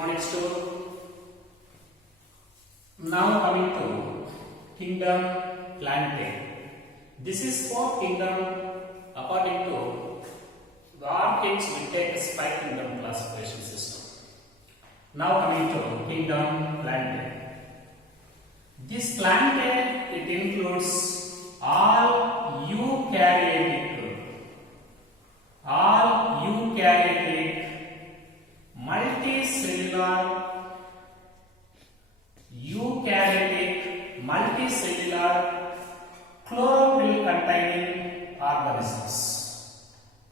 Now next to now coming to kingdom Plantae. This is fourth kingdom according to the Archimedes will take a five kingdom classification system. Now coming to kingdom Plantae. This Plantae it includes all eukaryotic multicellular chlorophyll containing organisms.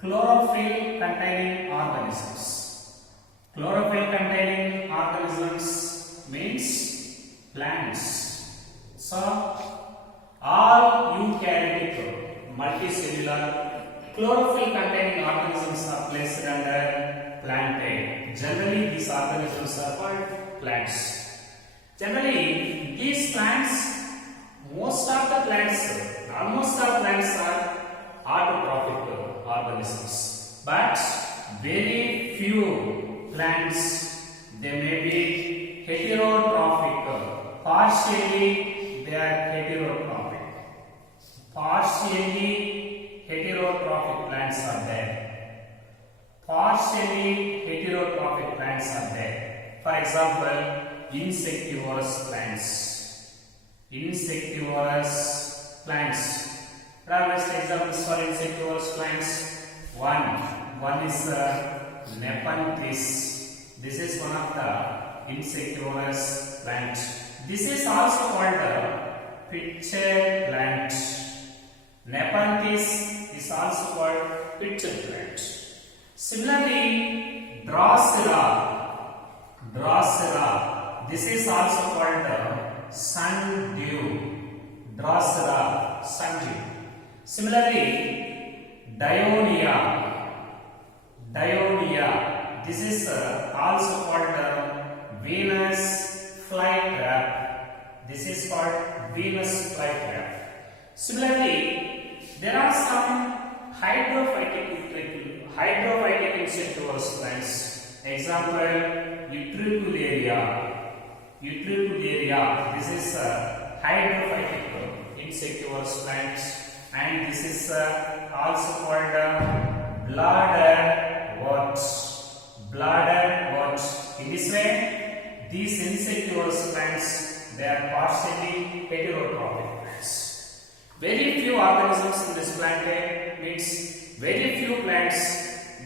Chlorophyll containing organisms. Chlorophyll containing organisms means plants. So all eukaryotic multicellular chlorophyll containing organisms are placed under Plantae. Generally these organisms are called plants. Generally these plants, almost all plants are autotrophic organisms, but very few plants they may be heterotrophic. Partially they are heterotrophic. Partially heterotrophic plants are there. Partially heterotrophic plants are there. For example, insectivorous plants. Insectivorous plants. What are best examples for insectivorous plants? One is Nepenthes. This is one of the insectivorous plants. This is also called a pitcher plant. Nepenthes is also called pitcher plant. Similarly, Drosera. This is also called the sundew. Drosera, sundew. Similarly, Dionaea. This is also called the Venus flytrap. This is called Venus flytrap. Similarly, there are some hydrophytic insectivorous plants. Example, Utricularia. This is a hydrophytic insectivorous plant, and this is also called bladderwort. In this way, these insectivorous plants they are partially heterotrophic plants. Very few organisms in this plant means very few plants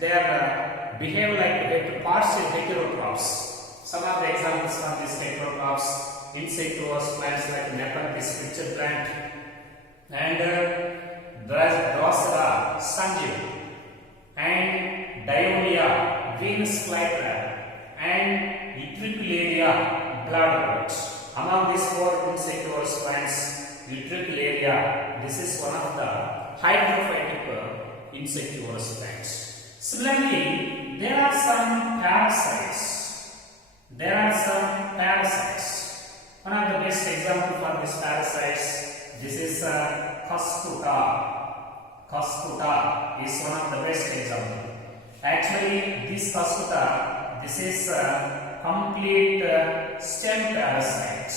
they are behave like partial heterotrophs. Some of the examples from these heterotrophs, insectivorous plants like Nepenthes pitcher plant and Drosera sundew and Dionaea Venus flytrap and Utricularia bladderwort. Among these four insectivorous plants, Utricularia, this is one of the hydrophytic insectivorous plants. Similarly, there are some parasites. One of the best example for these parasites, this is Cuscuta. Cuscuta is one of the best example. Actually, this Cuscuta, this is a complete stem parasite.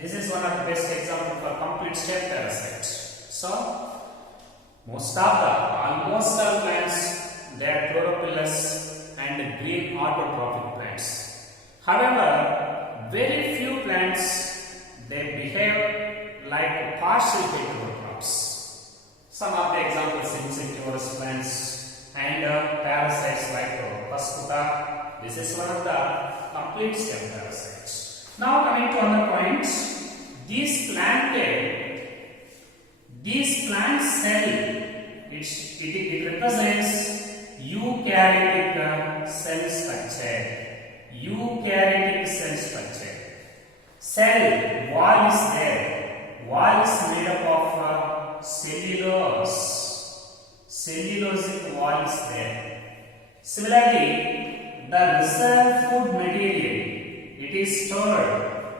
This is one of the best example for complete stem parasite. So, almost all plants they are chlorophyllous and green autotrophic plants. However, very few plants they behave like partial heterotrophs. Some of the examples insectivorous plants and parasites like Cuscuta. This is one of the complete stem parasites. Now coming to another point, these plant cell it represents eukaryotic cell structure. Cell wall is there. Wall is made up of cellulose. Cellulosic wall is there. Similarly, the reserve food material it is stored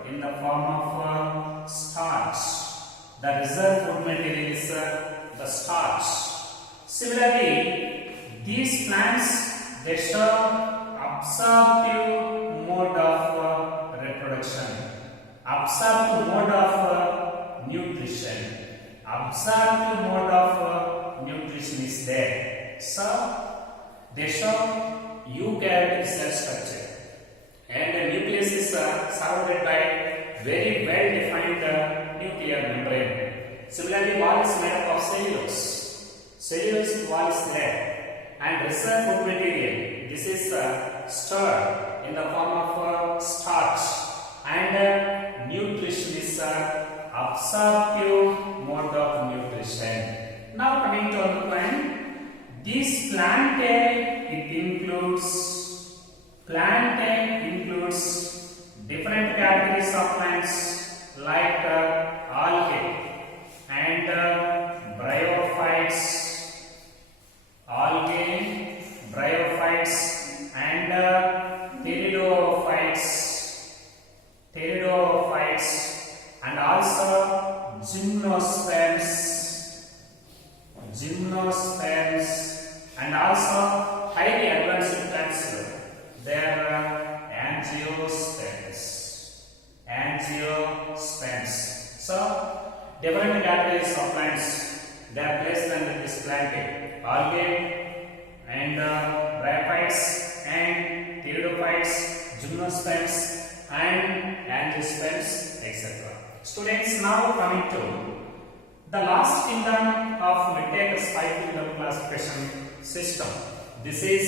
in the form of starch. The reserve food material is the starch. Similarly, these plants they show absorptive mode of reproduction, absorptive mode of nutrition. Absorptive mode of nutrition is there. So they show eukaryotic cell structure, and the nucleus is surrounded by very well defined nuclear membrane. Similarly, wall is made up of cellulose. Cellulose wall is there, and reserve food material. This is stored in the form of starch, and nutrition is absorptive mode of nutrition. Now coming to our point, this plantae includes different categories of plants like algae and bryophytes and pteridophytes and also gymnosperms and also highly advanced plants. They are angiosperms. So different categories of plants, they are placed under this plantae: algae and bryophytes and pteridophytes, gymnosperms and angiosperms, etc. Students, now coming to the last kingdom of Whittaker's 5-kingdom classification system. This is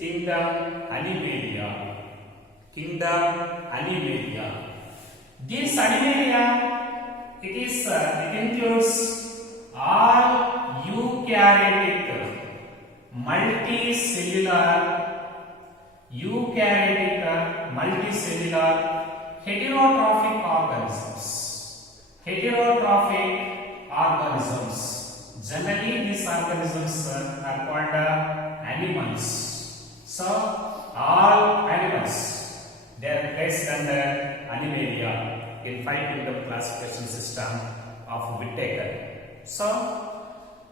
kingdom Animalia. This Animalia, it includes all eukaryotic multicellular heterotrophic organisms. Generally, these organisms are called animals. So, all animals, they are placed under Animalia in 5-kingdom classification system of Whittaker. So,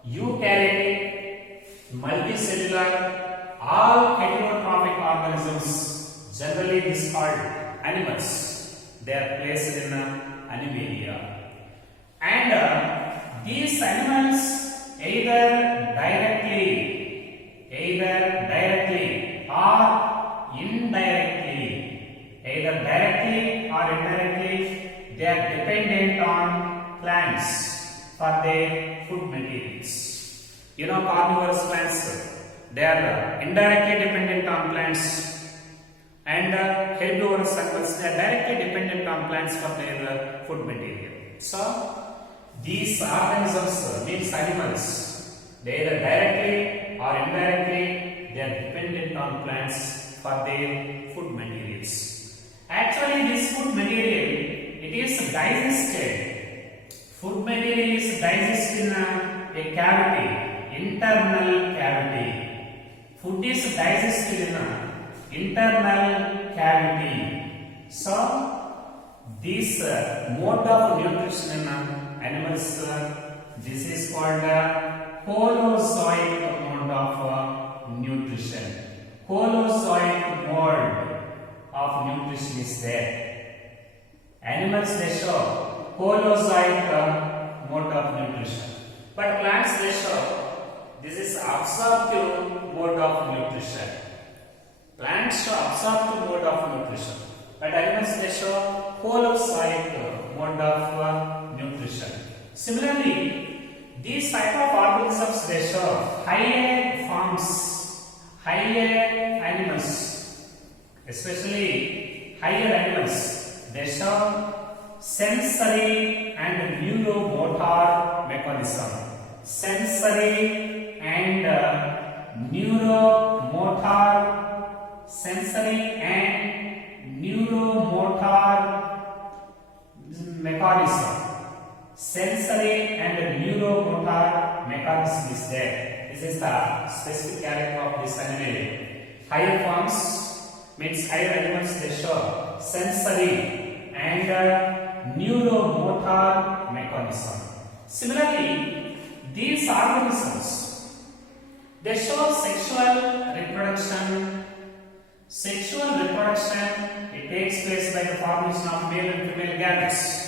eukaryotic, multicellular, all heterotrophic organisms, generally this called animals, they are placed in Animalia. And these animals either directly or indirectly, they are dependent on plants for their food materials. You know, carnivorous plants, they are indirectly dependent on plants, and herbivorous animals, they are directly dependent on plants for their food material. So these organisms means animals, they either directly or indirectly, they are dependent on plants for their food materials. Actually, this food material, it is digested. Food material is digested in a cavity, internal cavity. Food is digested in a internal cavity. So this mode of nutrition in animals, this is called holozoic mode of nutrition. Holozoic mode of nutrition is there. Animals, they show holozoic mode of nutrition, but plants, they show this is absorptive mode of nutrition. Plants show absorptive mode of nutrition, but animals, they show holozoic mode of nutrition. Similarly, these type of organisms, they show higher forms, higher animals, especially higher animals, they show sensory and neuromotor mechanism. Sensory and neuromotor mechanism. Sensory and neuromotor mechanism is there. This is the specific character of this animal. Higher forms means higher animals, they show sensory and neuromotor mechanism. Similarly, these organisms, They show sexual reproduction. Sexual reproduction, it takes place by the formation of male and female gametes.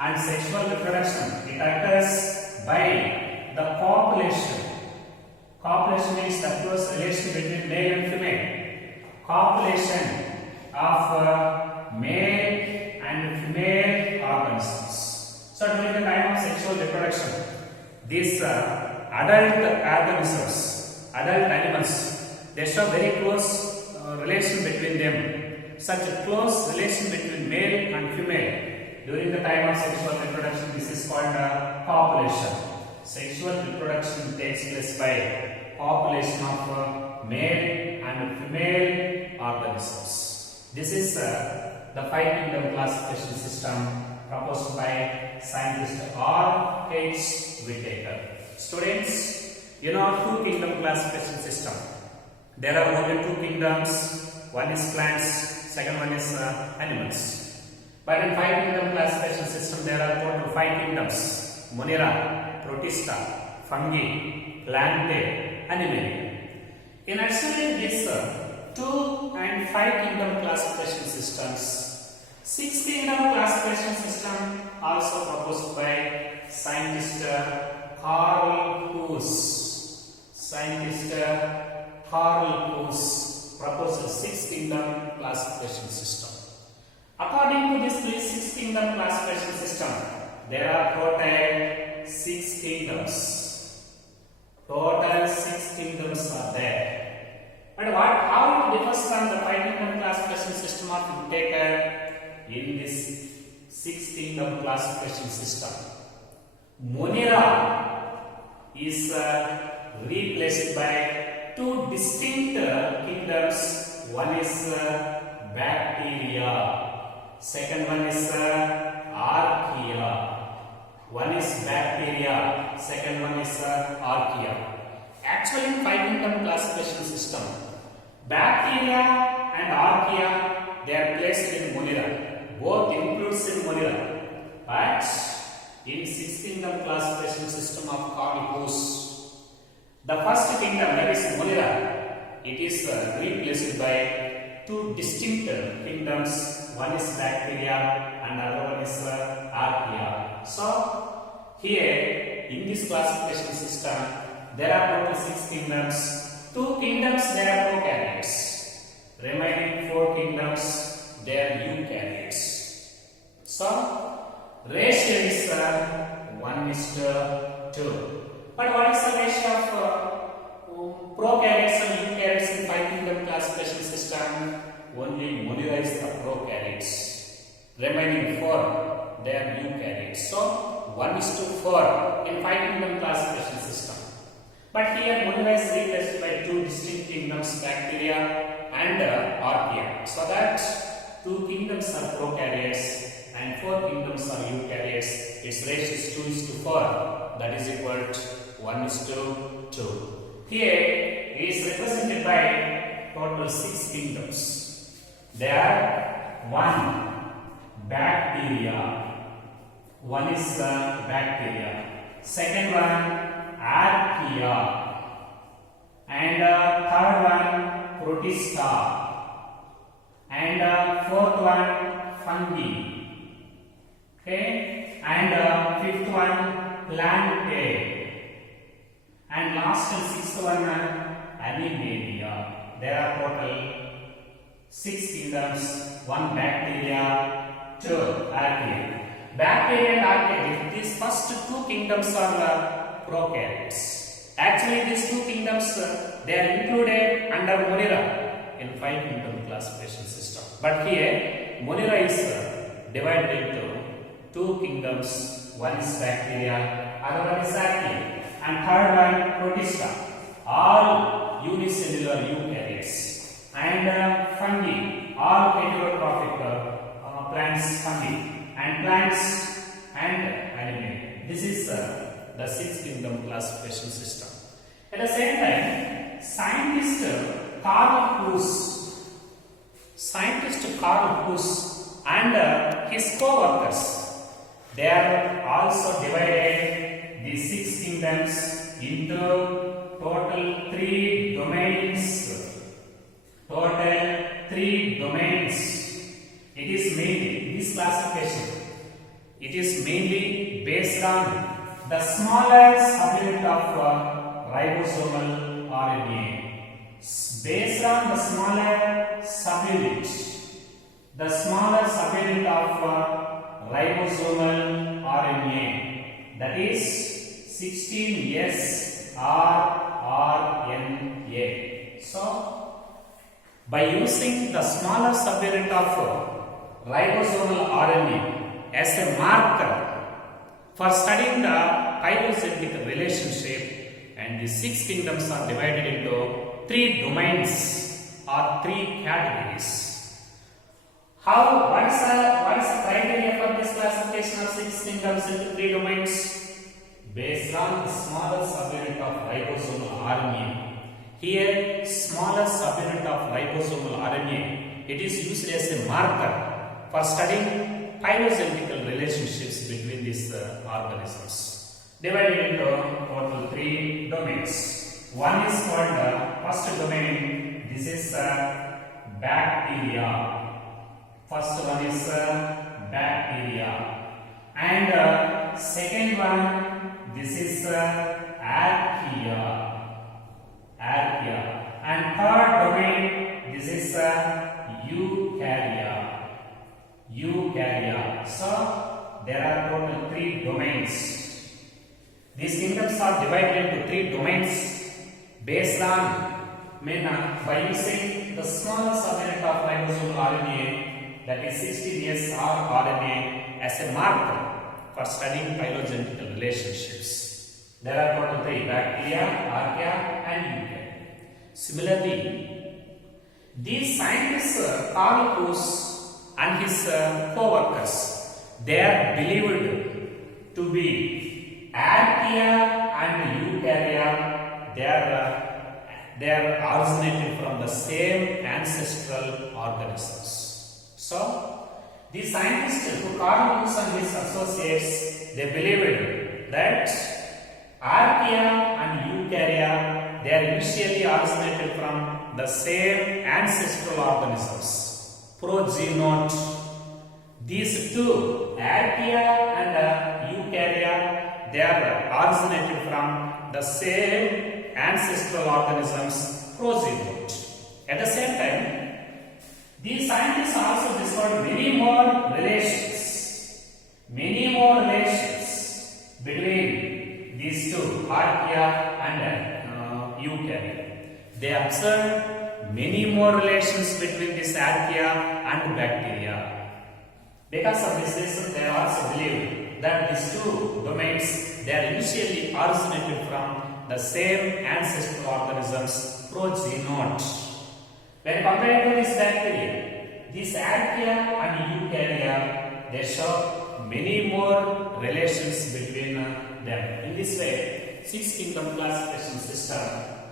And sexual reproduction, it occurs by the copulation. Copulation means the close relation between male and female. Copulation of male and female organisms. So during the time of sexual reproduction, these adult organisms, adult animals, they show very close relation between them. Such a close relation between male and female during the time of sexual reproduction, this is called copulation. Sexual reproduction takes place by copulation of male and female organisms. This is the 5 kingdom classification system proposed by scientist R. H. Whittaker. Students, you know 2 kingdom classification system. There are only 2 kingdoms. One is plants, second one is animals. But in 5 kingdom classification system, there are total 5 kingdoms: Monera, Protista, Fungi, Plantae, Animalia. In actually these 2 and 5 kingdom classification systems, 6 kingdom classification system also proposed by scientist Carl Hughes. Scientist Carl Hughes proposed a 6 kingdom classification system. According to this 6 kingdom classification system, there are total 6 kingdoms. Total 6 kingdoms are there. But how it differs from the 5 kingdom classification system of Whittaker in this 6 kingdom classification system? Monera is replaced by 2 distinct kingdoms. One is bacteria. Second one is archaea. One is bacteria. Second one is archaea. Actually, in 5 kingdom classification system, bacteria and archaea, they are placed in Monera. Both includes in Monera. But in 6 kingdom classification system of Carl Hughes, the first kingdom, that is Monera, it is replaced by 2 distinct kingdoms. One is bacteria and other one is archaea. So here in this classification system, there are total 6 kingdoms. 2 kingdoms, they are prokaryotes. Remaining 4 kingdoms, they are eukaryotes. So ratio is 1:2. But what is the ratio of prokaryotes and eukaryotes in 5 kingdom classification system? Only Monera is the prokaryotes. Remaining 4, they are eukaryotes. So 1:4 in 5 kingdom classification system. But here Monera is replaced by 2 distinct kingdoms, bacteria and archaea. So that 2 kingdoms are prokaryotes and 4 kingdoms are eukaryotes. Its ratio is 2:4. That is equal to 1:2. Here it is represented by total 6 kingdoms. There are 1 bacteria. One is bacteria. Second one archaea. And third one protista. And fourth one fungi. Okay. And fifth one plantae. And last and sixth one animalia. There are total 6 kingdoms, 1 bacteria, 2 archaea. Bacteria and archaea, these first 2 kingdoms are prokaryotes. Actually, these 2 kingdoms they are included under Monera in 5 kingdom classification system. But here Monera is divided into 2 kingdoms. One is bacteria, other one is archaea, and third one protista. All unicellular eukaryotes. And fungi, all heterotrophic plants, fungi, and plants and animal. This is the 6 kingdom classification system. At the same time, scientist Carl Hughes and his co-workers, they are also divided the 6 kingdoms into total three domains. Total three domains. It is mainly this classification. It is mainly based on the smaller subunit of ribosomal RNA. Based on the smaller subunit of ribosomal RNA, that is 16S rRNA. So, by using the smaller subunit of ribosomal RNA as a marker for studying the phylogenetic relationship, and the six kingdoms are divided into three domains or three categories. What is the criteria for this classification of six kingdoms into three domains? Based on the smaller subunit of ribosomal RNA. Here, smaller subunit of ribosomal RNA, it is used as a marker for studying phylogenetic relationships between these organisms. Divided into total three domains. One is called the first domain. This is bacteria. First one is bacteria, and second one, this is archaea, and third domain, this is eukarya. So there are total three domains. These kingdoms are divided into three domains based on by using the smaller subunit of ribosomal RNA, that is 16S rRNA, as a marker for studying phylogenetic relationships. There are total three: bacteria, archaea, and eukarya. Similarly, these scientists, Carl Coase and his co-workers, they are believed to be archaea and eukarya. They are originated from the same ancestral organisms. So, these scientists, Carl Coase and his associates, they believed that archaea and eukarya, they are initially originated from the same ancestral organisms, progenote. These two, archaea and eukarya, they are originated from the same ancestral organisms, progenote. At the same time, these scientists also discovered many more relations between these two, archaea and eukarya. They observed many more relations between this archaea and bacteria. Because of this reason, they also believe that these two domains, they are initially originated from the same ancestral organisms, progenote. When compared to this bacteria, this archaea and eukarya, they show many more relations between them. In this way, six kingdom classification system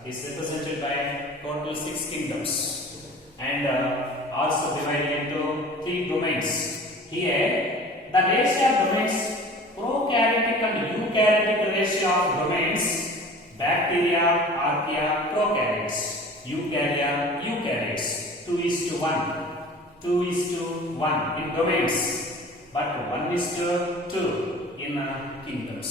is represented by total six kingdoms, and also divided into three domains. Here, the ratio of domains, prokaryotic and eukaryotic ratio of domains, bacteria, archaea, prokaryotes. Eukaryotes, 2:1. 2:1 in domains, but 1:2 in kingdoms.